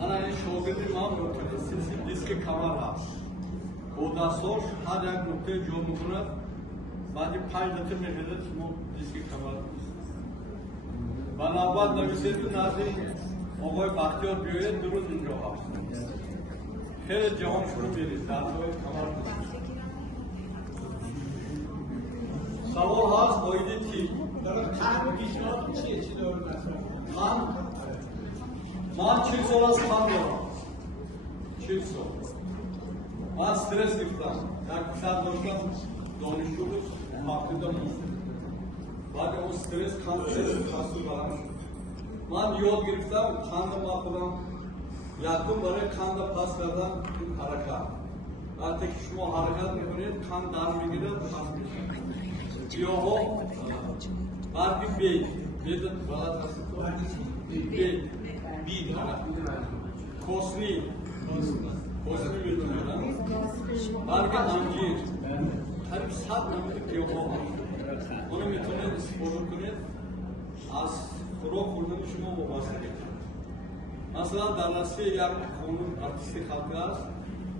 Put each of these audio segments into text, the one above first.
انا این شاگرد ما متخصص دیسک کمر هست. او دستاش هر یک نقطه جا میکند. بعد 5 دقیقه میگذره شما دیسک کمر نیست. بنابراین نویسنده نزدیک آقای بختیار بیاید درست اینجا هست. خیلی جوان شروع میرید دستای کمر نیست. سوال هست باید تی. قند پیشنهاد چیه؟ چی دارو مثلا؟ قند؟ من 40 سال از قند دارم. 40 سال. من استرس گرفتم. یک پسر داشتم دانشجو بود. مقتدم بود. بعد اون استرس قند خاصی برام شد. من یاد گرفتم قند ما خودم یکم برای قند پاس کردن این حرکت. وقتی که شما حرکت میکنید قند در میگیره پاس میشه. گیاها برگ بید غلط هست بید کسنی میتونید برگ انجیر قریب 100 نمود گیاها هست اونو میتونید استفاده کنید از خوراک خوردن شما وابسته کنید. مثلا در راسته یک قانون ارتیستی خلقی است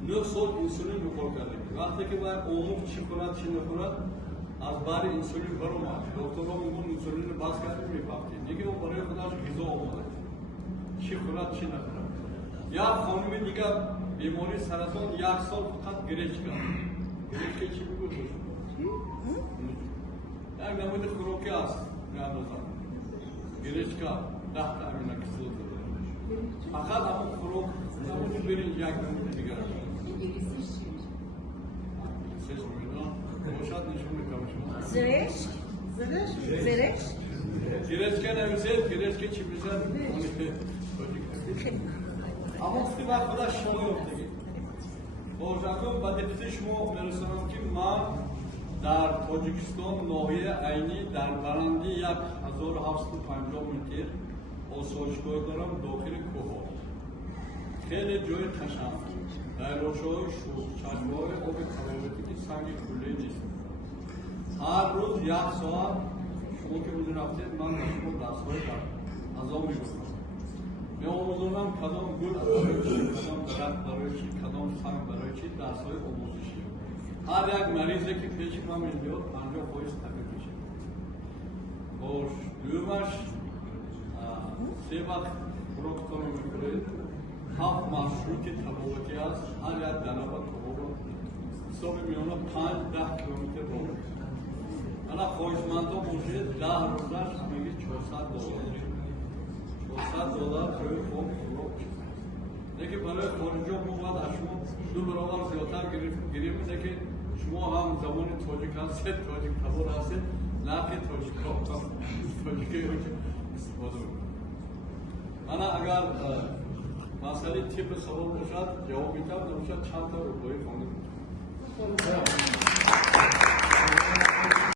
9 سال انسولین بخور کرده وقتی که باید عموم چی خورد چی نخورد از بار انسولین برآمد دکترها میگن انسولین رو باز کردیم میپختیم دیگه اون برای خودش غذا آماده چی خورد چی نخورد. یا خانم دیگه بیماری سرطان 1 سال فقط گریچکا چی بگو یک نمود خوراکی است میاندازن گریچکا 10 تا امینو کسیل داره فقط همون خوراک نمود برین یک نمود دیگر زرشک گرچکه نمیزید گرچکه چی میزد اما وقتی با خودش شما یافتگی باشکم با دقیقه شما میرسونم که من در تاجیکستان ناحیه عینی در برندی 1750 متر آسایشگاه دارم داخل کوه خیلی جای قشنگ دریاچه‌های شور چشمه‌های آب تراوتی که سنگ کوله نیست. هر روز 1 ساعت شما که روز رفتید من به شما درس‌های ازام می‌گفتم می‌آموزونم کدام گل برای چی کدام درخت برای چی کدام سنگ برای چی درس‌های آموزشی هر یک مریضی که پیش من میاد 50% تغییر میشه. باش دومش 3 وقت خوراکتون رو می‌خورید 7 مشروط تبابتی است هر یک دانه با تبابت حساب میانه 5-10 کیلومتر رو حالا خواهشمندان باشید 10 روزش همگی $400 برای خوب خوراک لیکن برای خارجی ها باید از شما 2 برابر زیادتر گریه میده که شما هم زبان تاجیک هستید تاجیک تبار هستید نفی تاجیکی استفاده میکنید. من اگر مسئله تیپ سوال باشد جواب میتونم نمیشد چند تا روپایی خانه